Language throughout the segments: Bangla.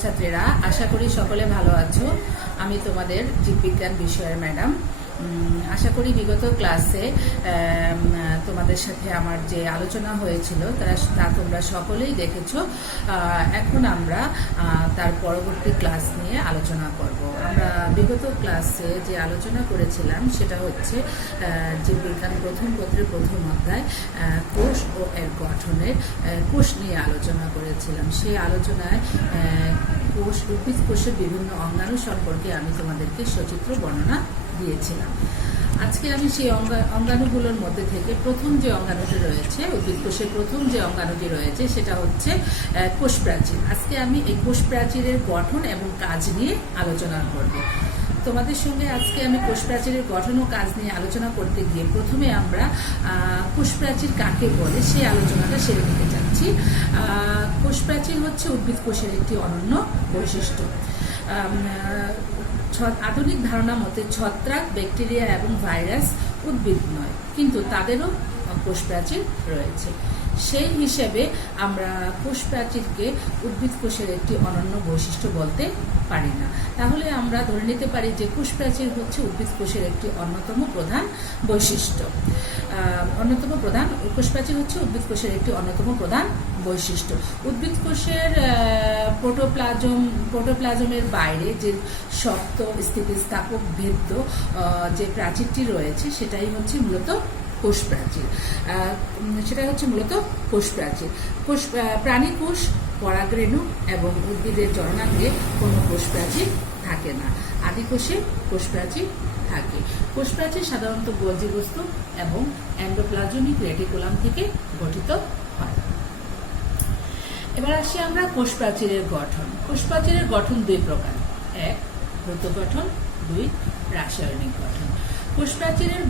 ছাত্রছাত্রীরা, আশা করি সকলে ভালো আছো। আমি তোমাদের জীববিজ্ঞান বিষয়ের ম্যাডাম। আশা করি বিগত ক্লাসে তোমাদের সাথে আমার যে আলোচনা হয়েছিল তা তোমরা সকলেই দেখেছো। এখন আমরা তার পরবর্তী ক্লাস নিয়ে আলোচনা করব। আমরা বিগত ক্লাসে যে আলোচনা করেছিলাম সেটা হচ্ছে জীববিজ্ঞান প্রথম পত্রের প্রথম অধ্যায় কোষ ও এর গঠনের কোষ নিয়ে আলোচনা করেছিলাম। সেই আলোচনায় উদ্ভিদ কোষের বিভিন্ন অঙ্গাণু সম্পর্কে আমি তোমাদেরকে সচিত্র বর্ণনা দিয়েছিলাম। আজকে আমি সেই অঙ্গাণুগুলোর মধ্যে থেকে প্রথম যে অঙ্গাণুটি রয়েছে, উদ্ভিদ কোষের প্রথম যে অঙ্গাণুটি রয়েছে সেটা হচ্ছে কোষ প্রাচীর। আজকে আমি এই কোষ প্রাচীরের গঠন এবং কাজ নিয়ে আলোচনা করব। তোমাদের সঙ্গে আজকে আমি কোষ প্রাচীরের গঠন ও কাজ নিয়ে আলোচনা করতে গিয়ে প্রথমে আমরা কোষ প্রাচীর কাকে বলে সেই আলোচনাটা সেরে নিতে চাচ্ছি। কোষ প্রাচীর হচ্ছে উদ্ভিদ কোষের একটি অনন্য বৈশিষ্ট্য। আধুনিক ধারণা মতে ছত্রাক, ব্যাকটেরিয়া এবং ভাইরাস উদ্ভিদ নয়, কিন্তু তাদেরও কোষ প্রাচীর রয়েছে। সেই হিসেবে আমরা কোষ প্রাচীরকে উদ্ভিদ কোষের একটি অনন্য বৈশিষ্ট্য বলতে পারি না। তাহলে আমরা ধরে নিতে পারি যে কোষ প্রাচীর হচ্ছে উদ্ভিদ কোষের একটি অন্যতম প্রধান বৈশিষ্ট্য। কোষ প্রাচীর হচ্ছে উদ্ভিদ কোষের একটি অন্যতম প্রধান বৈশিষ্ট্য। উদ্ভিদ কোষের প্রোটোপ্লাজমের বাইরে যে শক্ত স্থিতিস্থাপক ভেদ্য যে প্রাচীরটি রয়েছে সেটাই হচ্ছে মূলত কোষ প্রাচীর। প্রাণী কোষ, পরাগরেণু এবং উদ্ভিদের জননাঙ্গে কোনো কোষ প্রাচীর থাকে না। আদি কোষে কোষ প্রাচীর থাকে। কোষ প্রাচীর সাধারণত গোলজি বস্তু এবং এন্ডোপ্লাজমিক রেটিকুলাম থেকে গঠিত হয়। এবার আসি আমরা কোষ প্রাচীরের গঠন। কোষ প্রাচীরের গঠন দুই প্রকার: এক, ভৌত গঠন; দুই, রাসায়নিক গঠন। কোষ প্রাচীরের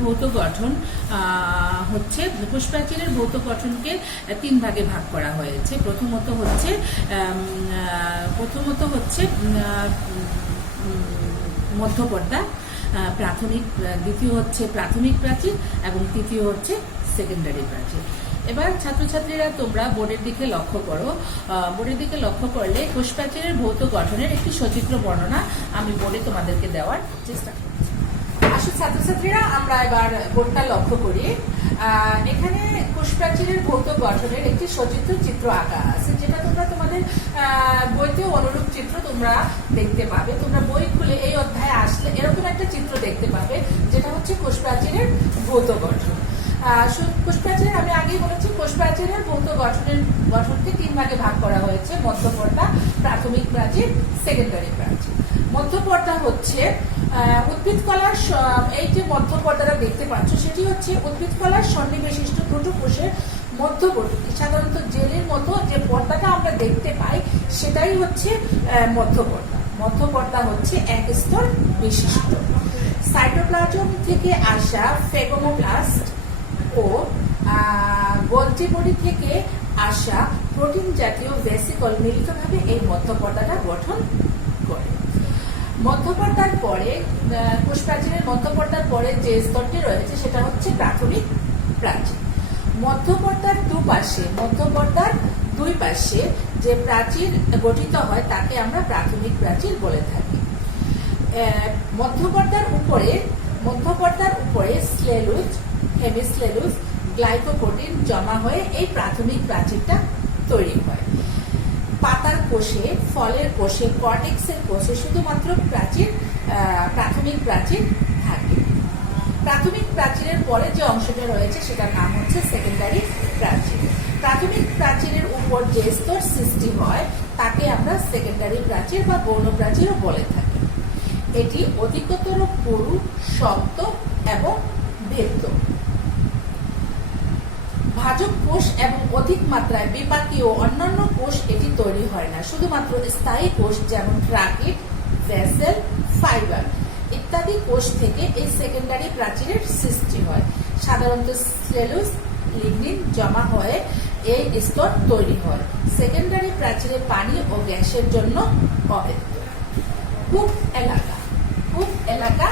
ভৌত গঠনকে তিন ভাগে ভাগ করা হয়েছে। প্রথমত হচ্ছে মধ্যপর্দা, দ্বিতীয় হচ্ছে প্রাথমিক প্রাচীর এবং তৃতীয় হচ্ছে সেকেন্ডারি প্রাচীর। এবার ছাত্রছাত্রীরা তোমরা বোর্ডের দিকে লক্ষ্য করো। বোর্ডের দিকে লক্ষ্য করলে কোষ প্রাচীরের ভৌত গঠনের একটি সচিত্র বর্ণনা আমি বোর্ডে তোমাদেরকে দেওয়ার চেষ্টা করছি। আসলে ছাত্রছাত্রীরা আমরা এবার বোর্ডটা লক্ষ্য করি। এখানে কোষ প্রাচীরের ভৌত গঠনের একটি সচিত্র চিত্র আঁকা আছে, যেটা তোমরা তোমাদের বইতেও অনুরূপ চিত্র তোমরা দেখতে পাবে। তোমরা বই খুলে এই অধ্যায়ে আসলে এরকম একটা চিত্র দেখতে পাবে, যেটা হচ্ছে কোষ প্রাচীরের ভৌত গঠন। কোষ প্রাচীরের আমি আগেই বলেছি, কোষ প্রাচীরের ভৌত গঠনকে তিন ভাগে ভাগ করা হয়েছে: মধ্যপর্দা, প্রাথমিক প্রাচীর, সেকেন্ডারি প্রাচীর। মধ্যপর্দা হচ্ছে উদ্ভিদ কলার, এই যে মধ্যপর্দাটা দেখতে পাচ্ছ সেটি হচ্ছে উদ্ভিদ কলার সন্নিবেশিষ্ট দুটো কোষের মধ্যবর্তী, সাধারণত জেলের মতো যে পর্দাটা আমরা দেখতে পাই সেটাই হচ্ছে মধ্যপর্দা। মধ্যপর্দা হচ্ছে এক স্তর বিশিষ্ট। সাইটোপ্লাজম থেকে আসা ফেগোমোপ্লাস্ট ও গোলজি বডি থেকে আসা প্রোটিন জাতীয় ভেসিকল মিলিতভাবে এই মধ্যপর্দাটা গঠন করে। মধ্যপর্দার পরে, কোষ প্রাচীরের মধ্যপর্দার পরে যে স্তরটি রয়েছে সেটা হচ্ছে প্রাথমিক প্রাচীর। মধ্যপর্দার দুই পাশে যে প্রাচীর গঠিত হয় তাকে আমরা প্রাথমিক প্রাচীর বলে থাকি। মধ্যপর্দার উপরে স্লেলুজ, হেমিস্লেলুজ, গ্লাইকোপ্রোটিন জমা হয়ে এই প্রাথমিক প্রাচীরটা তৈরি হয়। পাতার কোষে, ফলের কোষে, কর্টেক্সের কোষে শুধুমাত্র প্রাথমিক প্রাচীর থাকে। প্রাথমিক প্রাচীরের পরে যে অংশটা রয়েছে সেটার নাম হচ্ছে সেকেন্ডারি প্রাচীর। প্রাথমিক প্রাচীরের উপর যে স্তর সৃষ্টি হয় তাকে আমরা সেকেন্ডারি প্রাচীর বা গৌণ প্রাচীরও বলে থাকি। এটি অধিকতর পুরু, শক্ত এবং ভেদ্য। ভাজক কোষ এবং অধিক মাত্রায় বিপাকীয় অন্যান্য কোষ এটি তৈরি হয় না। শুধুমাত্র স্থায়ী কোষ যেমন ট্রাকিট, ভেসেল, ফাইবার ইত্যাদি কোষ থেকে এই সেকেন্ডারি প্রাচীরের সৃষ্টি হয়। সাধারণত সেলুলোজ, লিগনিন জমা হয়ে এই স্তর তৈরি হয়। সেকেন্ডারি প্রাচীরে পানি ও গ্যাসের জন্য অভেদ্য। কূপ এলাকা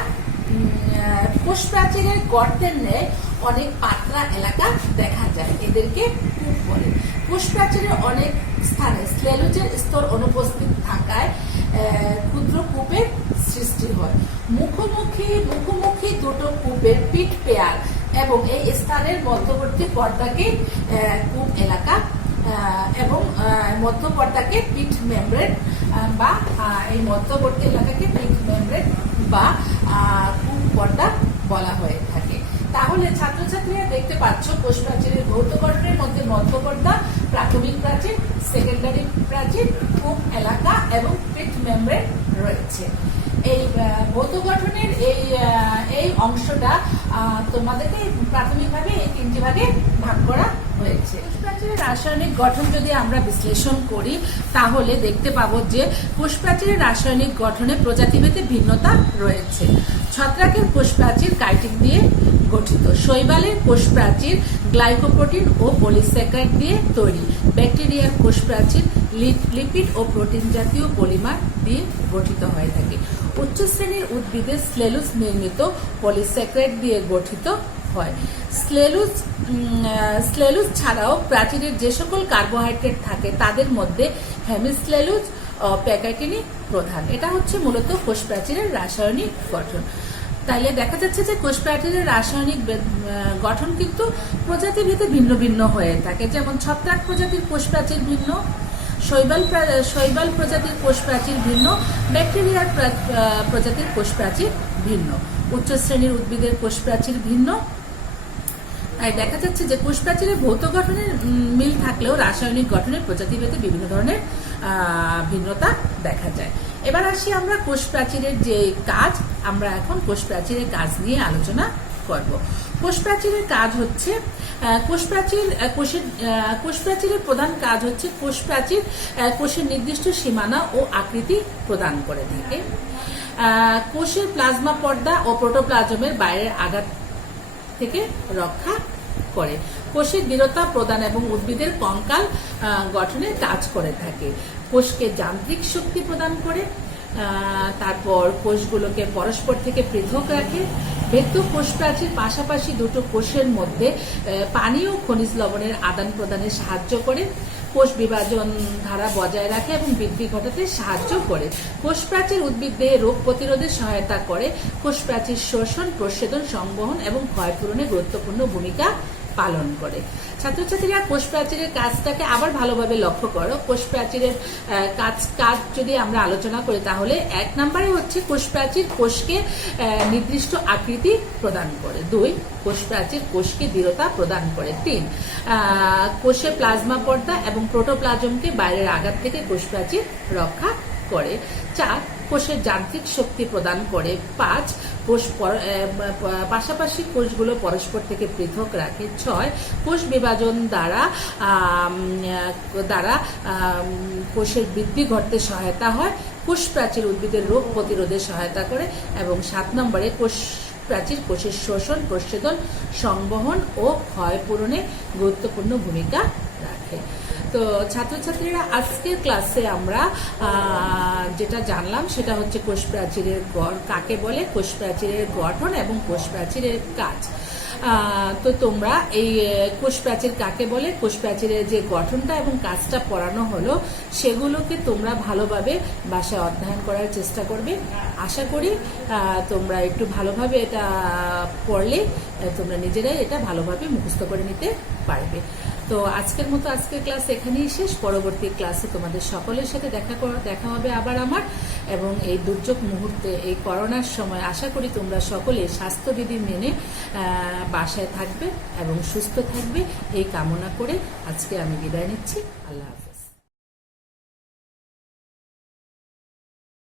কোষ প্রাচীরের গর্তের ন্যায় অনেক পাতলা এলাকা দেখা যায়, এদেরকে কূপ বলে। কোষ প্রাচীরের অনেক স্থানে স্লেলুজের স্তর অনুপস্থিত থাকায় ক্ষুদ্র কূপের সৃষ্টি হয়। মুখোমুখি দুটো কূপের পিট পেয়ার এবং এই স্থানের মধ্যবর্তী পর্দাকে কূপ এলাকা এবং মধ্য পর্দাকে পিট মেমব্রেন বা এই মধ্যবর্তী এলাকাকে পিট মেমব্রেন বা কূপ পর্দা বলা হয়ে থাকে। তাহলে ছাত্রছাত্রীরা দেখতে পাচ্ছ কোষ প্রাচীরের ভৌত গঠনের মধ্যে মধ্য পর্দা, প্রাথমিক প্রাচীর, সেকেন্ডারি প্রাচীর, কূপ এলাকা এবং পিট মেমব্রেন রয়েছে। এই ভৌত গঠনের এই অংশটা তোমাদেরকে প্রাথমিকভাবে এই তিনটি ভাগে ভাগ করা হয়েছে। কোষ প্রাচীরের রাসায়নিক গঠন যদি আমরা বিশ্লেষণ করি তাহলে দেখতে পাবো যে কোষ প্রাচীরের রাসায়নিক গঠনে প্রজাতিভেদে ভিন্নতা রয়েছে। ছত্রাকের কোষ প্রাচীর কাইটিন দিয়ে গঠিত, শৈবালের কোষ প্রাচীর গ্লাইকোপ্রোটিন ও পলিস্যাকারাইড দিয়ে তৈরি, ব্যাকটেরিয়ার কোষ প্রাচীর লিপিড ও প্রোটিন জাতীয় পলিমার দিয়ে গঠিত হয়ে থাকে। উচ্চ শ্রেণীর উদ্ভিদে স্লেলুজ নির্মিত পলিস্যাকারাইড দিয়ে গঠিত হয়। স্লেলুজ ছাড়াও প্রাচীরের যে সকল কার্বোহাইড্রেট থাকে তাদের মধ্যে হেমিস্লেলুজ ও প্যাকাইটিনি প্রধান। এটা হচ্ছে মূলত কোষ প্রাচীরের রাসায়নিক গঠন। তাইলে দেখা যাচ্ছে যে কোষ প্রাচীরের রাসায়নিক গঠন কিন্তু প্রজাতিভেদে ভিন্ন ভিন্ন হয়ে থাকে। যেমন ছত্রাক প্রজাতির কোষ প্রাচীর ভিন্ন, শৈবাল প্রজাতির কোষ প্রাচীর ভিন্ন, ব্যাকটেরিয়ার প্রজাতির কোষ প্রাচীর ভিন্ন, উচ্চ শ্রেণীর উদ্ভিদের কোষ প্রাচীর ভিন্ন। তাই দেখা যাচ্ছে যে কোষ প্রাচীরের ভৌত গঠনের মিল থাকলেও রাসায়নিক গঠনের প্রজাতিভেদে বিভিন্ন ধরনের ভিন্নতা দেখা যায়। এবার আসি আমরা কোষ প্রাচীরের যে কাজ, আমরা এখন কোষ প্রাচীরের কাজ নিয়ে আলোচনা করব। কোষ প্রাচীরের কাজ হচ্ছে কোষ প্রাচীরের প্রধান কাজ হচ্ছে কোষ প্রাচীর কোষের নির্দিষ্ট সীমানা ও আকৃতি প্রদান করে থাকে। কোষের প্লাজমা পর্দা ও প্রোটোপ্লাজমের বাইরের আঘাত থেকে রক্ষা করে, কোষের দৃঢ়তা প্রদান এবং উদ্ভিদের কঙ্কাল গঠনে কাজ করে থাকে, কোষকে যান্ত্রিক শক্তি প্রদান করে, তারপর কোষগুলোকে পরস্পর থেকে পৃথক রাখে। ভেদ্য কোষ প্রাচীর পাশাপাশি দুটো কোষের মধ্যে পানি ও খনিজ লবণের আদান প্রদানে সাহায্য করে, কোষ বিভাজন ধারা বজায় রাখে এবং বৃদ্ধি ঘটাতে সাহায্য করে। কোষ প্রাচীর উদ্ভিদ দেহে রোগ প্রতিরোধে সহায়তা করে। কোষ প্রাচীর শোষণ, প্রচ্ছেদন, সংবহন এবং ক্ষয়পূরণে গুরুত্বপূর্ণ ভূমিকা পালন করে। ছাত্রছাত্রীরা কোষ প্রাচীরের কাজটাকে আবার ভালোভাবে লক্ষ্য করো। কোষ প্রাচীরের কাজ যদি আমরা আলোচনা করি তাহলে 1 নম্বরে হচ্ছে কোষ প্রাচীর কোষকে নির্দিষ্ট আকৃতি প্রদান করে। 2 কোষ প্রাচীর কোষকে দৃঢ়তা প্রদান করে। 3 কোষে প্লাজমা পর্দা এবং প্রোটোপ্লাজমকে বাইরের আঘাত থেকে কোষ প্রাচীর রক্ষা করে। 4 কোষের যান্ত্রিক শক্তি প্রদান করে। 5 কোষ পাশাপাশি কোষগুলো পরস্পর থেকে পৃথক রাখে। 6 কোষ বিভাজন দ্বারা কোষের বৃদ্ধি ঘটতে সহায়তা হয়। কোষ প্রাচীর উদ্ভিদের রোগ প্রতিরোধে সহায়তা করে। এবং 7 নম্বরে কোষ প্রাচীর কোষের শোষণ, প্রচ্ছেদন, সংবহন ও ক্ষয় পূরণে গুরুত্বপূর্ণ ভূমিকা রাখে। তো ছাত্রছাত্রীরা আজকের ক্লাসে আমরা যেটা জানলাম সেটা হচ্ছে কোষ প্রাচীরের কাকে বলে, কোষ প্রাচীরের গঠন এবং কোষ প্রাচীরের কাজ। তো তোমরা এই কোষ প্রাচীর কাকে বলে, কোষ প্রাচীরের যে গঠনটা এবং কাজটা পড়ানো হলো সেগুলোকে তোমরা ভালোভাবে বাসায় অধ্যয়ন করার চেষ্টা করবে। আশা করি তোমরা একটু ভালোভাবে এটা পড়লে তোমরা নিজেরাই এটা ভালোভাবে মুখস্থ করে নিতে পারবে। তো আজকের মতো আজকের ক্লাস এখানেই শেষ। পরবর্তী ক্লাসে তোমাদের সকলের সাথে দেখা হবে আবার আমার। এবং এই দুর্যোগ মুহূর্তে, এই করোনার সময় আশা করি তোমরা সকলে স্বাস্থ্যবিধি মেনে বাসায় থাকবে এবং সুস্থ থাকবে এই কামনা করে আজকে আমি বিদায় নিচ্ছি। আল্লাহ হাফেজ।